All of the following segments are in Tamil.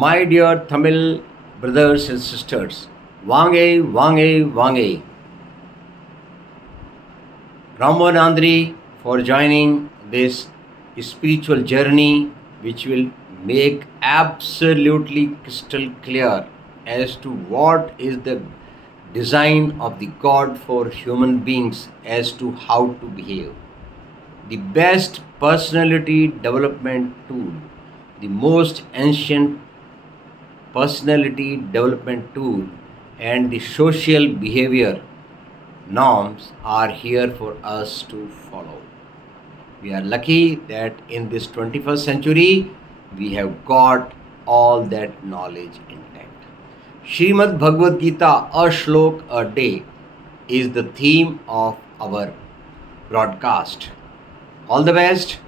My dear Tamil brothers and sisters, Vange, Vange, Vange. Ramanandri for joining this spiritual journey which will make absolutely crystal clear as to what is the design of the God for human beings as to how to behave. The best personality development tool, the most ancient personality development tool, and the social behavior norms are here for us to follow. We are lucky that in this 21st century we have got all that knowledge intact. Srimad Bhagavad Gita, a shlok a day, is the theme of our broadcast. All the best.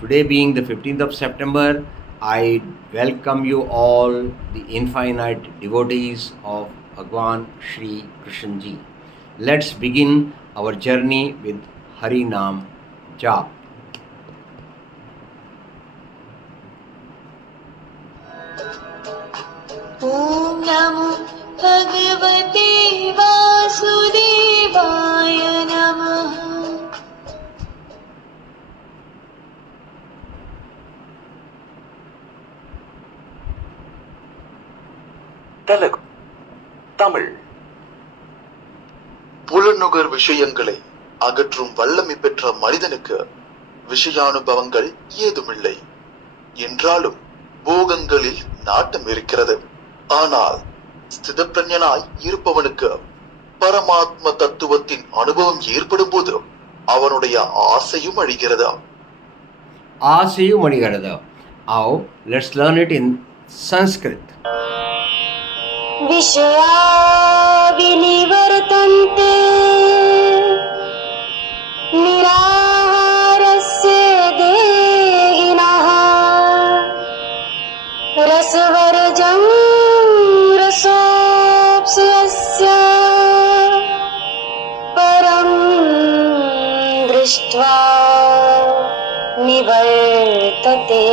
Today being the 15th of September, I welcome you all, the infinite devotees of Bhagwan Shri Krishna Ji. Let's begin our journey with Hari Naam Jap. Om Namo Bhagavate Vasudevaya Namaha. Telugu Tamil புலனுகர் விஷயங்களை அகற்றும் வல்லமை பெற்ற மனிதனுக்கு விஷயானுபவங்கள் ஏதுமில்லை. என்றாலும் போகங்களில் நாட்டம் இருக்கிறது. ஆனால் ஸ்திதப்பிரஞனாய் இருப்பவனுக்கு பரமாத்ம தத்துவத்தின் அனுபவம் ஏற்படும் போது அவனுடைய ஆசையும் அழிகிறது. ஆசையும் அழிகிறது. Now let's learn it in Sanskrit. Vishaya vinivartante niraharasya dehinaha rasvarajam rasopsasya param drishtva nivartate.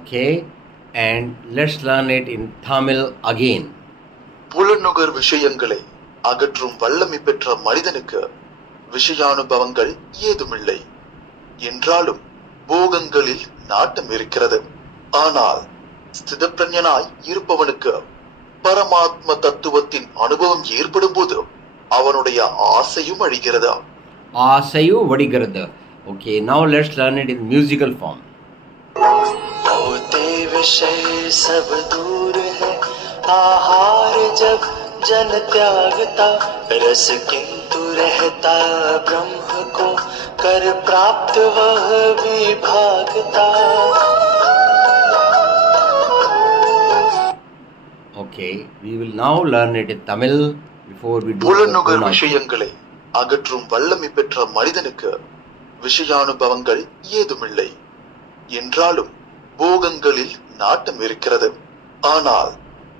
Okay, and let's learn it in Tamil again. புலனுகர் விஷயங்களை அகற்றும் வல்லமை பெற்ற மனிதனுக்கு விஷயானுபவங்கள் ஏதுமில்லை. என்றாலும் போகங்களில் நாட்டம் இருக்கிறது. ஆனால் ஸ்திதப்பிரஞனாய் இருப்பவனுக்கு பரமாத்ம தத்துவத்தின் அனுபவம் ஏற்படும் போது அவனுடைய ஆசையும் அழிகிறது. ஆசையும் வடிகிறது. Okay, now let's learn it in musical form. होते विषय सब दूर है, आहार जब जन त्यागता, रस किंतु रहता ब्रह्म को, कर प्राप्त वह विभागता. Okay, we will now learn it in Tamil before we do புலனுகர் the விஷயங்களை அகற்றும் வல்லமை பெற்ற மனிதனுக்கு விஷயானுபவங்கள் ஏதுமில்லை. என்றாலும் போகங்களில் நாட்டம் இருக்கிறது. ஆனால்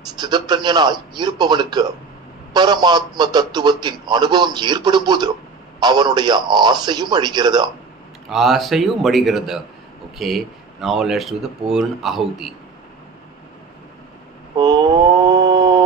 ஸ்திதப்பிரஞனாய் இருப்பவனுக்கு பரமாத்ம தத்துவத்தின் அனுபவம் ஏற்படும் போது அவனுடைய ஆசையும் அழிகிறது. ஆசையும் வடிகிறது. Okay, now let's do the Purna Ahuti. Om